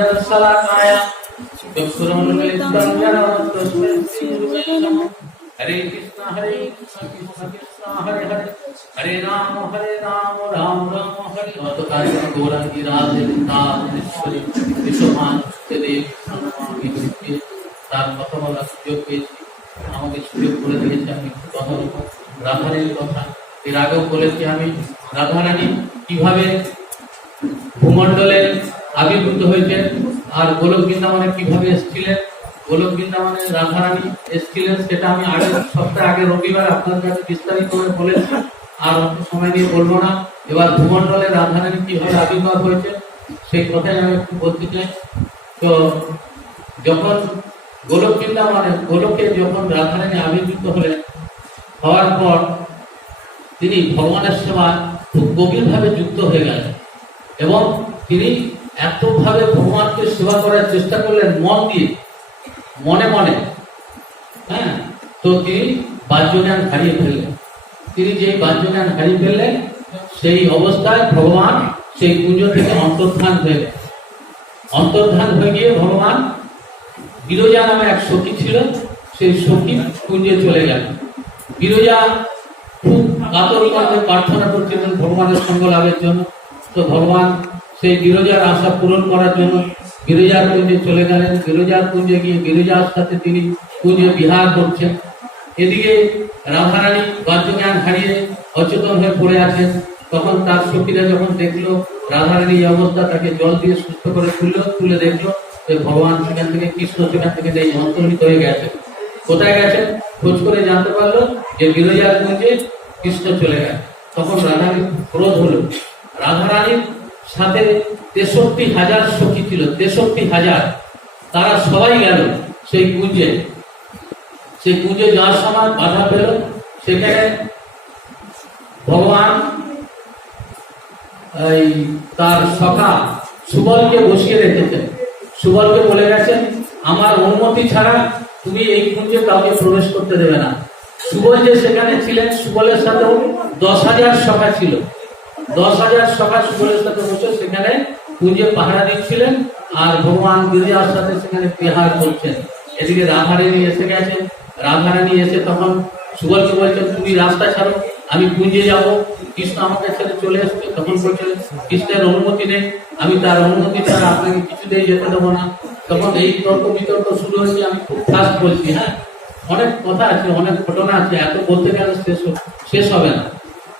सलाकाय चक्षुरुन्मिलितं येन तस्मै श्रीगुरुवे नमः। हरे कृष्ण कृष्ण कृष्ण हरे हरे हरे राम राम राम हरे गतकाल गौरंगी राधे वृंदावनेश्वरी विश्वमानते देवी नमामि हरिप्रिये। তার কথা বলার সুযোগ পেয়েছি, আমাকে সুযোগ করে দিয়েছে। আমি কথা বলবো রাধারানীর কথা। এর আগেও বলেছি আমি রাধারানী কিভাবে ভূমণ্ডলে আবির্ভূত হয়েছেন আর গোলক বৃন্দাবনে কিভাবে এসেছিলেন, গোলক বৃন্দাবনে রাধারানী এসেছিলেন সেটা আমি আগের সপ্তাহে আগে রবিবার আপনার কাছে বিস্তারিত করে বলেছি, আর অত সময় দিয়ে বলবো না। এবার ভূমণ্ডলে রাধারানী কিভাবে আবির্ভাব হয়েছে সেই কথাই আমি একটু বলতে চাই। তো যখন গোলক বৃন্দাবনে গোলকে যখন রাধারানী আবির্ভূত হলেন, হওয়ার পর তিনি ভগবানের সেবা খুব গভীরভাবে যুক্ত হয়ে গেলেন এবং তিনি এতভাবে ভগবানকে সেবা করার চেষ্টা করলেন মন দিয়ে, মনে মনে। হ্যাঁ, তো তিনি বাহ্যজ্ঞান হারিয়ে ফেললেন। তিনি যেই বাহ্যজ্ঞান হারিয়ে ফেললেন সেই অবস্থায় ভগবান সেই কুঞ্জ থেকে অন্তর্ধান হয়ে গেলেন। অন্তর্ধান হয়ে গিয়ে ভগবান বিরজা নামে এক সখী ছিল, সেই সখী কুঞ্জে চলে গেলেন। বিরজা খুব কাতর কাতর প্রার্থনা করছিলেন ভগবানের সঙ্গ লাভের জন্য। তো ভগবান সেই বিরজার আশা পূরণ করার জন্য বিরজার কুঞ্জে চলে গেলেন। বিরজার কুঞ্জে গিয়ে বিরজার সাথে তিনি কুঞ্জে বিহার করছেন। এদিকে রাধারানী বাহ্যজ্ঞান হারিয়ে অচেতন হয়ে পড়ে আছেন। তখন তার সখীরা যখন দেখলো রাধারানী এই অবস্থা, তাকে জল দিয়ে সুস্থ করে তুলে দেখলো যে ভগবান সেখান থেকে, কৃষ্ণ সেখান থেকে এই অন্তর্হিত হয়ে গেছে। কোথায় গেছেন খোঁজ করে জানতে পারলো যে বিরজার কুঞ্জে কৃষ্ণ চলে গেছে। তখন রাধারানীর ক্রোধ হলো। রাধারানীর সাথে 63,000 সখী ছিল, 63,000। তারা সবাই গেল সেই কুঞ্জে। সেই কুঞ্জে যাওয়ার সময় বাধা পেল। সেখানে ভগবান তার সখা সুবলকে বসিয়ে রেখেছেন। সুবলকে বলে গেছেন, আমার অনুমতি ছাড়া তুমি এই কুঞ্জে কাউকে প্রবেশ করতে দেবে না। সুবল যে সেখানে ছিলেন, সুবলের সাথেও 10,000 সখা ছিল। 10,000 সখা সুবলের সাথে বসে সেখানে কুঞ্জে পাহারা দিচ্ছিলেন আর ভগবান বিরজার সাথে সেখানে বিহার করছেন। এদিকে রাধারানী এসে গেছেন। রাধারানী এসে তখন সুবলকে বলছেন, তুমি রাস্তা ছাড়ো, আমি কুঞ্জে যাব। কৃষ্ণ আমাকে ছেড়ে চলে আসছে। তখন বলছেন, কৃষ্ণের অনুমতি নেই, আমি তার অনুমতি ছাড়া আপনাকে কিছুতেই যেতে দেবো না। তখন এই তর্ক বিতর্ক শুরু হয়েছে। আমি খুব ফাস্ট বলছি, হ্যাঁ, অনেক কথা আছে, অনেক ঘটনা আছে, এত বলতে গেলে শেষ হবে না।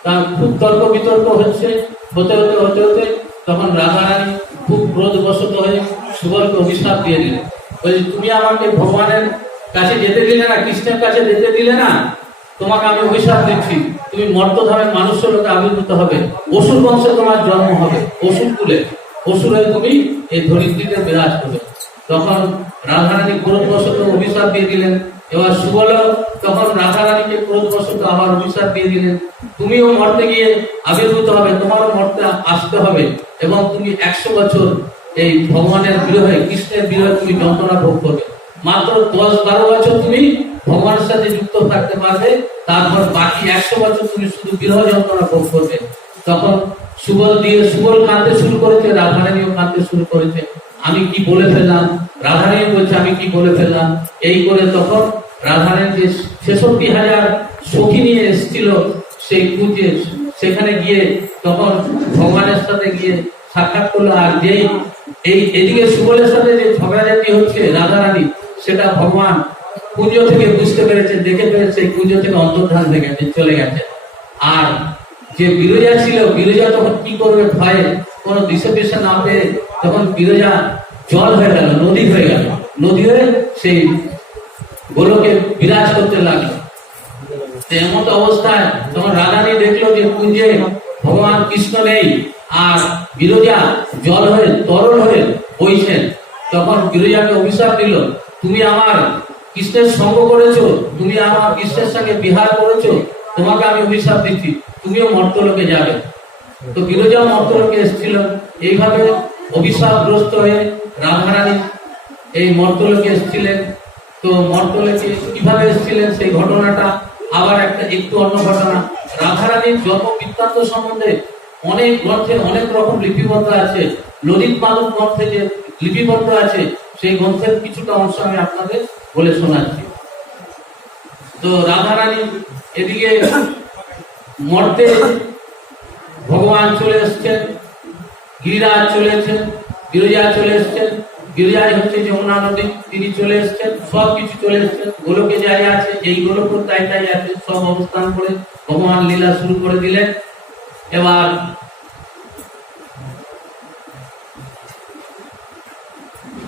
তা খুব তর্ক বিতর্ক হচ্ছে। হতে হতে হতে হতে তখন রাধারানী খুব ক্রোধবশত হয়ে সুবলকে অভিশাপ দিয়ে দিলেন। বলছি, তুমি আমাকে ভগবানের কাছে যেতে দিলে না, কৃষ্ণের কাছে যেতে দিলে না, তোমাকে আমি অভিশাপ দিচ্ছি। তুমি মর্তধামের মানুষের লোকে আবির্ভূত হবে, অসুর বংশে তোমার জন্ম হবে, অসুর কুলে, অসুরে তুমি এই ধরিত্রীতে বিরাজ করবে। তখন রাধারানী ক্রোধবশত অভিশাপ দিয়ে দিলেন। এবার সুবল তখন রাধারানীকে ক্রোধবশত আবার অভিশাপ দিয়ে দিলেন, তুমিও মরতে গিয়ে আবির্ভূত হবে, তোমারও মরতে আসতে হবে এবং তুমি 100 বছর এই ভগবানের বিরহে, কৃষ্ণের বিরহে তুমি যন্ত্রণা ভোগ করবে। মাত্র 10-12 বছর তুমি ভগবানের সাথে যুক্ত থাকতে পারবে, তারপর বাকি 100 বছর তুমি শুধু বিরহ যন্ত্রণা ভোগ করবে। তখন সুবল কাঁদতে শুরু করেছে, রাধারানীও কাঁদতে শুরু করেছে। আমি কি বলে ফেললাম, রাধারানী বলছে আমি কি বলে ফেললাম। এই করে তখন রাধারানী যে 66,000 সখী নিয়ে এসেছিল সেই কুঞ্জে, সেখানে গিয়ে তখন ভগবানের সাথে গিয়ে সাক্ষাৎ করলো। আর যেই এদিকে সুবলের সাথে যে ঝগড়াঝাটি হচ্ছে রাধারানী, সেটা ভগবান কুঞ্জ থেকে বুঝতে পেরেছে, দেখে ফেলেছে, কুঞ্জ থেকে অন্তর্ধান হয়ে গেছে, চলে গেছে। আর যে বিরজা ছিল, বিরজা তখন কি করবে ভয়ে, কোনো দিশে পিসে না পেয়ে তখন বিরজা জল হয়ে গেল, নদী হয়ে গেল। নদী হয়ে সেই গোলকে বিরাজ করতে লাগলো। এমত অবস্থায় তখন রাধারানী দেখলো যে কুঞ্জে ভগবান কৃষ্ণ নেই আর বিরজা জল হয়ে, তরল হয়ে বইছেন। তখন বিরজাকে অভিশাপ দিল, তুমি আমার কৃষ্ণের সঙ্গ করেছো, তুমি আমার কৃষ্ণের সঙ্গে বিহার করেছো, তোমাকে আমি অভিশাপ দিচ্ছি, তুমিও মর্তলোকে যাবে। তো বিরজা মর্তলোকে এসেছিল। এইভাবে অভিশাপগ্রস্ত হয়ে রাধারানী এই মর্তলোকে এসেছিলেন। তো মর্তলোকে কিভাবে এসেছিলেন সেই ঘটনাটা আবার একটু অন্য ঘটনা। রাধারানীর জন্ম বৃত্তান্ত সম্বন্ধে অনেক গ্রন্থে অনেক রকম লিপিবদ্ধ আছে। ললিত মাধব গ্রন্থে যে লিপিবদ্ধ আছে, সেই গ্রন্থের কিছুটা অংশ আমি আপনাদের বলে শোনাচ্ছি। তো রাধারানী এদিকে মর্তে ভগবান চলে এসছেন, গিরিরাজ চলে এসছেন, গিরিজা চলে এসছেন, গিরিজায় হচ্ছে যমুনা নদী, তিনি চলে এসছেন, সব কিছু চলে এসছেন, গোলকে যাই আছে, এই গোলক তাই তাই আছে, সব অবস্থান করে ভগবান লীলা শুরু করে দিলেন। এবার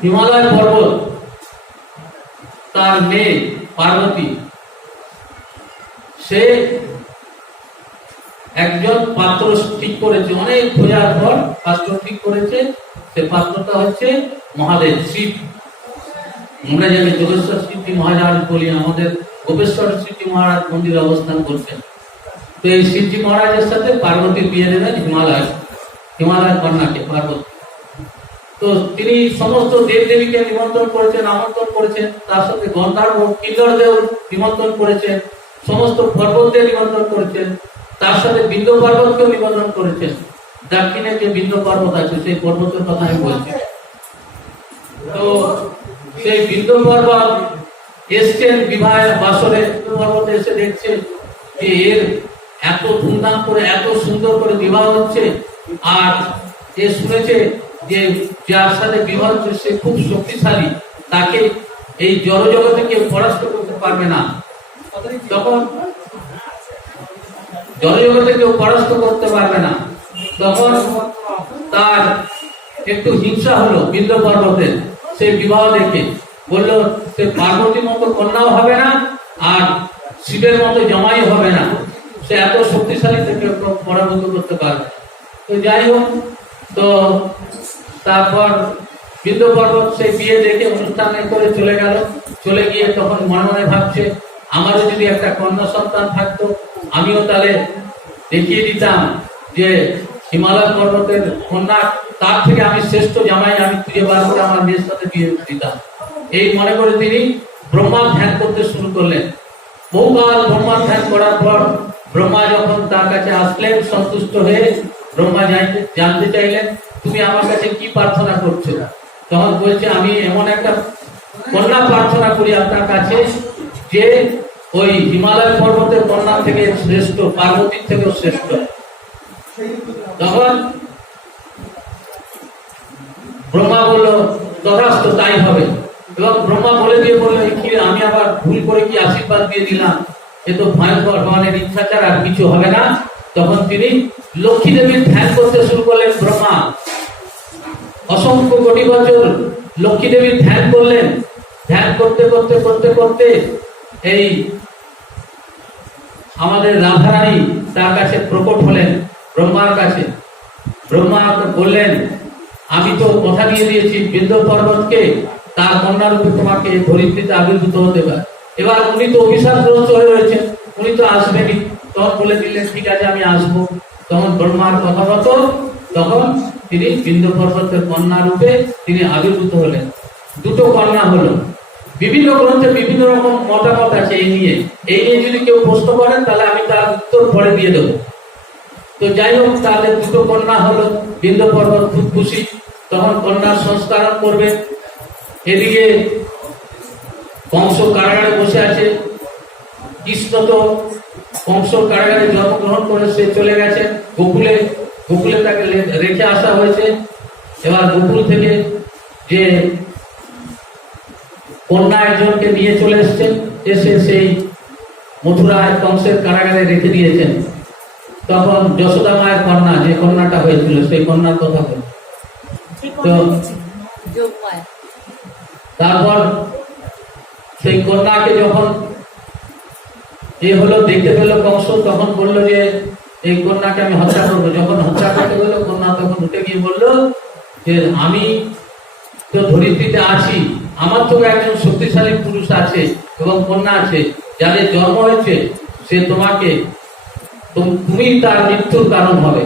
হিমালয় পর্বত তার মেয়ে পার্বতী, সে একজন পাত্র ঠিক করেছে, অনেক খোঁজার পর পাত্র ঠিক করেছে। সে পাত্রটা হচ্ছে মহাদেব শিব। আমরা জানি যোগেশ্বর শিবজি মহারাজ বলি, আমাদের গোপেশ্বর শিবজি মহারাজ মন্দিরে অবস্থান করছেন। তো এই শিবজি মহারাজের সাথে পার্বতীর বিয়ে দেবেন হিমালয় কন্যাকে পার্বতী। তো তিনি সমস্ত দেব দেবীকে নিমন্ত্রণ করেছেন, আমন্ত্রণ করেছেন, তার সাথে গন্ধার্ব কিন্নরদেরও নিমন্ত্রণ করেছেন, সমস্ত পর্বতদের নিমন্ত্রণ করেছেন, তার সাথে বিন্ধ্য পর্বতকেও নিমন্ত্রণ করেছেন। দক্ষিণে যে বিন্ধ্য পর্বত আছে সেই পর্বতের কথা আমি বলছি। তো সেই বিন্ধ্য পর্বত এসছেন বিবাহের বাসরে, পর্বতে এসে দেখছে যে এর এত ধুমধাম করে এত সুন্দর করে বিবাহ হচ্ছে, আর এ শুনেছে যে যার সাথে বিবাহ হচ্ছে সে খুব শক্তিশালী, তাকে এই জড়জগতে কেউ পরাস্ত করতে পারবে না। তখন জড়জগতে কেউ পরাস্ত করতে পারবে না, তখন তার একটু হিংসা হলো বিন্ধ্য পর্বতের। সেই বিবাহ দেখে বলল সে পার্বতীর মতো কন্যাও হবে না, আর শিবের মতো জামাই হবে না, সে এত শক্তিশালী থেকে পরাভূত করতে পারবে। তো যাই হোক, তো তারপর বিন্ধ্য পর্বত সেই বিয়ে দেখে অনুষ্ঠানে করে চলে গেল। চলে গিয়ে তখন মনে মনে ভাবছে, আমারও যদি একটা কন্যা সন্তান থাকতো, আমিও তাহলে দেখিয়ে দিতাম যে হিমালয় পর্বতের কন্যা, তার থেকে আমি শ্রেষ্ঠ জামাই আমি খুঁজে বার করে আমার মেয়ের সাথে বিয়ে দিতাম। এই মনে করে তিনি ব্রহ্মার ধ্যান করতে শুরু করলেন। বহুকাল ব্রহ্মার ধ্যান করার পর ব্রহ্মা যখন তার কাছে আসলেন সন্তুষ্ট হয়ে, ব্রহ্মা জানতে চাইলেন তুমি আমার কাছে কি প্রার্থনা করছো? তখন বলছে আমি এমন একটা কন্যা প্রার্থনা করি আপনার কাছে যে ওই হিমালয় পর্বতের কন্যা থেকে শ্রেষ্ঠ, পার্বতীর থেকেও শ্রেষ্ঠ। তখন ব্রহ্মা বলল তথাস্তু, তাই হবে। এবং ব্রহ্মা বলে দিয়ে বললো কি আমি আবার ভুল করে কি আশীর্বাদ দিয়ে দিলাম, এ তো ভয়ঙ্কর, ভগবানের ইচ্ছা ছাড়া আর কিছু হবে না। তখন তিনি লক্ষ্মী দেবীর ধ্যান করতে শুরু করলেন। ব্রহ্মা অসংখ্য কোটি বছর লক্ষ্মী দেবীর ধ্যান করলেন। ধ্যান করতে করতে করতে করতে এই আমাদের রাধারানী তার কাছে প্রকট হলেন ব্রহ্মার কাছে। ব্রহ্মা বললেন আমি তো কথা দিয়ে দিয়েছি বিন্ধ্য পর্বতকে তার কন্যা রূপে তোমাকে ধরিত্রীতে আবির্ভূত হতে পারে। এবার উনি তো অভিশাপগ্রস্ত হয়ে রয়েছেন, উনি তো আসবেনই। তখন বলে দিলেন ঠিক আছে আমি আসবো। তখন ব্রহ্মার কথা মতো তখন তিনি বিন্ধ্য পর্বতের কন্যা রূপে তিনি আবির্ভূত হলেন। দুটো কন্যা হলো। বিভিন্ন গ্রন্থে বিভিন্ন রকম মতামত আছে এই নিয়ে যদি কেউ প্রশ্ন করেন তাহলে আমি তার উত্তর পরে দিয়ে দেবো। তো যাই হোক, তাহলে দুটো কন্যা হলো। বিন্ধ্য পর্বত খুব খুশি, তখন কন্যার সংস্কারণ করবে। এদিকে কংস কারাগারে বসে আছে। কৃষ্ণ তো কংস কারাগারে জন্মগ্রহণ করে সে চলে গেছে গোকুলে। গোকুলে তাকে রেখে আসা হয়েছে। এবার গোকুল থেকে যে কন্যা একজনকে নিয়ে চলে এসছেন, এসে সেই মথুরায় কংসের কারাগারে রেখে দিয়েছেন। তখন যশোদা মায়ের কন্যা, যে কন্যাটা হয়েছিল সেই কন্যার কথা বল। তো তারপর সেই কন্যাকে যখন হলো দেখতে পেল কংস, তখন বললো যে এই কন্যাকে আমি হত্যা করবো। যখন হত্যা করতে গেল কন্যা তখন উঠে গিয়ে বললো যে আমি তো ধরিত্রীতে আছি, আমার তো একজন শক্তিশালী পুরুষ আছে এবং কন্যা আছে, যাদের জন্ম হয়েছে সে তোমাকে, তুমি তার মৃত্যুর কারণ হবে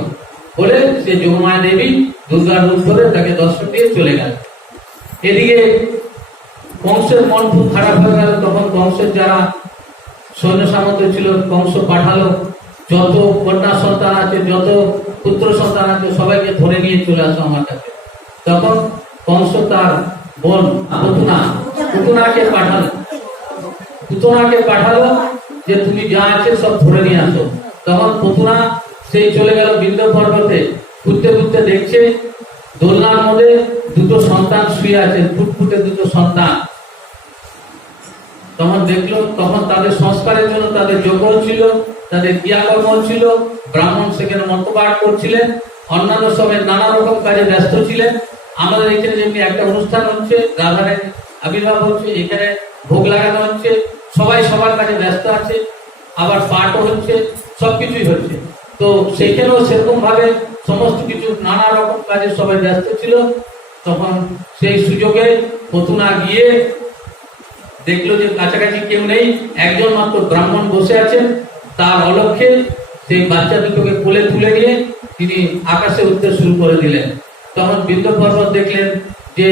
বলে সে যোগমায়া দেবী দুর্গার রূপ ধরে তাকে দর্শন দিয়ে চলে গেল। এদিকে কংসের মন খুব খারাপ হয়ে গেল। তখন কংসের যারা সৈন্য সামন্ত ছিল, কংস পাঠালো যত কন্যা সন্তান আছে, যত পুত্র সন্তান আছে সবাইকে ধরে নিয়ে চলে আসো আমার কাছে। তখন কংস তার বোন পুতনাকে পাঠালো যে তুমি যা আছে সব ধরে নিয়ে আসো। তখন পুতনা সেই চলে গেল বিন্ধ্য পর্বতে, ঘুরতে ঘুরতে দেখছে দোলনার মধ্যে দুটো সন্তান শুয়ে আছে, ফুটফুটে দুটো সন্তান। তখন দেখলো, তখন তাদের সংস্কারের জন্য তাদের যজ্ঞ ছিল, তাদের ক্রিয়াকর্ম ছিল, ব্রাহ্মণ সেখানে মন্ত্রপাঠ করছিলেন, অন্যান্য সবাই নানা রকম কাজে ব্যস্ত ছিলেন। আমাদের এখানে যেমনি একটা অনুষ্ঠান হচ্ছে, রাধারানীর আবির্ভাব হচ্ছে, এখানে ভোগ লাগানো হচ্ছে, সবাই সবার কাজে ব্যস্ত আছে, আবার পাঠও হচ্ছে, সবকিছুই হচ্ছে। তো সেখানেও সেরকম ভাবে সমস্ত কিছু নানা রকম কাজে সবাই ব্যস্ত ছিল। তখন সেই সুযোগে পুতনা গিয়ে দেখলো যে কাছাকাছি কেউ নেই, একজন মাত্র ব্রাহ্মণ বসে আছেন। তার অলক্ষ্যে সেই বাচ্চা দুটোকে কোলে তুলে নিয়ে তিনি আকাশে উঠতে শুরু করে দিলেন। তখন বিন্ধ্য পর্বত দেখলেন যে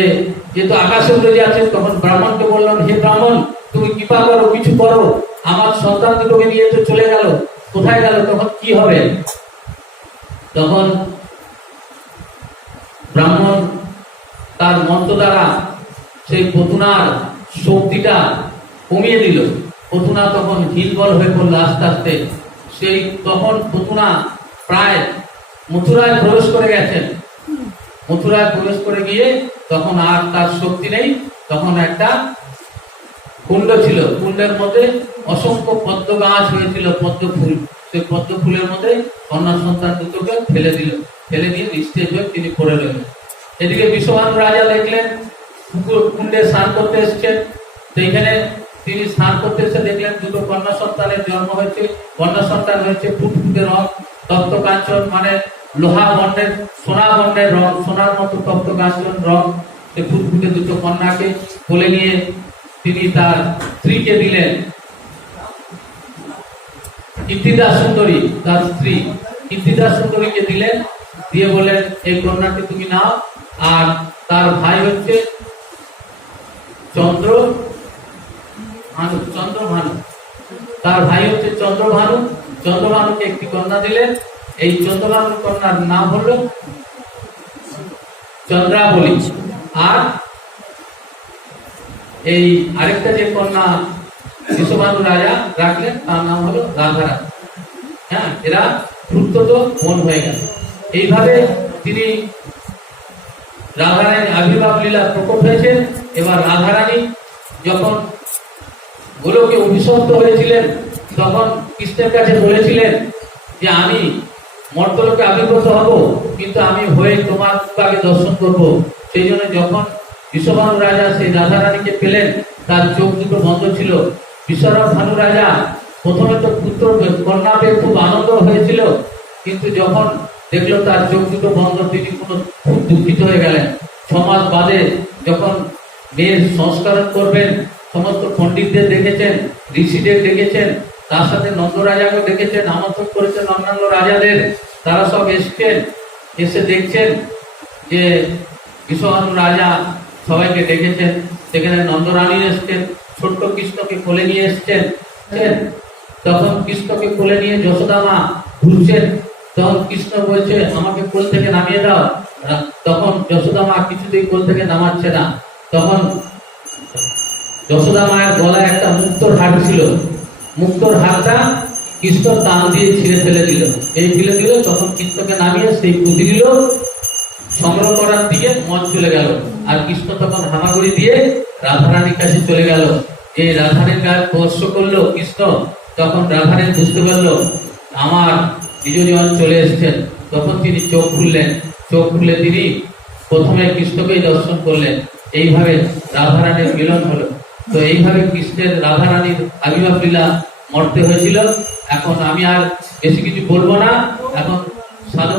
যেহেতু আকাশে উঠে যাচ্ছে, তখন ব্রাহ্মণকে বললাম, হে ব্রাহ্মণ, তুমি কৃপা করো, কিছু করো, আমার সন্তান দুটোকে নিয়ে তো চলে গেল, কোথায় গেল, তখন কি হবে? তখন ব্রাহ্মণ তার মন্ত্র দ্বারা সেই পুতনার শক্তিটা কমিয়ে দিল। পুতনা তখন হিলবল হয়ে পড়লো আস্তে আস্তে। সেই তখন পুতনা প্রায় মথুরায় প্রবেশ করে গেছেন। মথুরায় প্রবেশ করে গিয়ে তখন আর তার শক্তি নেই। তখন একটা কুণ্ড ছিল, কুণ্ডের মধ্যে অসংখ্য পদ্ম গাছ হয়েছিল, পদ্ম ফুল। সেই পদ্ম ফুলের মধ্যে কন্যা সন্তান দুটোকে ফেলে দিল, ফেলে দিয়ে নিস্তেজ হয়ে তিনি পড়ে রইলেন। এদিকে বিশ্বভানু রাজা দেখলেন কুণ্ডে স্নান করতে এসছেন। সেইখানে তিনি স্নান করতে এসে দেখলেন দুটো কন্যা সন্তানের জন্ম হয়েছে। কন্যা সন্তান হয়েছে ফুটফুটে রং, তপ্ত কাঞ্চন, মানে লোহা বর্ণের, সোনা বর্ণের রং, সোনার মতো তপ্ত কাঞ্চন রং। সেই ফুটফুটে দুটো কন্যাকে কোলে নিয়ে তিনি তার স্ত্রীকে দিলেন, কীর্তিদা সুন্দরী, তার স্ত্রী কীর্তিদা সুন্দরীকে দিলেন। দিয়ে বলেন, এই কন্যাকে তুমি নাও। আর তার ভাই হচ্ছে চন্দ্রভানু, তার ভাই হচ্ছে চন্দ্রভানু। চন্দ্রভানুকে একটি কন্যা দিলেন। এই চন্দ্রভানুর কন্যার নাম হলো চন্দ্রাবলী। আর এই আরেকটা যে কন্যা বিশ্বভানু রাজা রাখলেন, তার নাম হলো রাধারানী। হ্যাঁ, এরা দ্রুত বোন হয়ে গেল। এইভাবে তিনি রাধারানীর আবির্ভাব লীলা প্রকট হয়েছেন। এবার রাধারানী যখন গোলকে অভিশপ্ত হয়েছিলেন, তখন কৃষ্ণের কাছে বলেছিলেন যে আমি মর্তলোকে আবির্ভূত হব, কিন্তু আমি হয়ে তোমার আগে দর্শন করব। সেই জন্য যখন বিশ্বভানু রাজা সেই রাধারানীকে পেলেন, তার চোখ দুটো বন্ধ ছিল। বিশ্বভানু রাজা প্রথমে তো পুত্র কন্যা পেয়ে খুব আনন্দ হয়েছিল, কিন্তু যখন দেখলো তার চোখ দুটো বন্ধ, তিনি খুব দুঃখিত হয়ে গেলেন। 6 মাস বাদে যখন মেয়ের সংস্করণ করবেন, সমস্ত পণ্ডিতদের দেখেছেন, ঋষিদের দেখেছেন, তার সাথে নন্দ রাজাকে দেখেছেন, আমন্ত্রণ করেছেন অন্যান্য রাজাদের। তারা সব এসছেন, এসে দেখছেন যে বিশ্বভানু রাজা সবাইকে ডেকেছেন। সেখানে নন্দরানী এসছেন, ছোট্ট কৃষ্ণকে কোলে নিয়ে এসছেন। তখন কৃষ্ণকে কোলে নিয়ে যশোদা মা ঘুরছেন। তখন কৃষ্ণ বলছে, আমাকে কোল থেকে নামিয়ে দাও। তখন যশোদা মা কিছুতেই কোল থেকে নামাচ্ছে না। তখন যশোদা মায়ের গলায় একটা মুক্তোর হাড় ছিল, মুক্তোর হাড়টা কৃষ্ণ টান দিয়ে ছিঁড়ে ফেলে দিল। এই ফেলে দিল, তখন কৃষ্ণকে নামিয়ে সেই পুঁতি দিল, সংগ্রহ করার দিকে মন চলে গেল। আর কৃষ্ণ তখন হামাগুড়ি দিয়ে রাধারানীর কাছে চলে গেল। যে রাধারানীর গায়ে স্পর্শ করলো কৃষ্ণ, তখন রাধারানী বুঝতে পারলো আমার বিজয়জন চলে এসছেন। তখন তিনি চোখ খুললেন, চোখ খুলে তিনি প্রথমে কৃষ্ণকেই দর্শন করলেন। এইভাবে রাধারানীর মিলন হলো। তো এইভাবে কৃষ্ণের রাধারানীর আবির্ভাব লীলা মর্তে হয়েছিল। এখন আমি আর বেশি কিছু বলবো না। এখন সাধু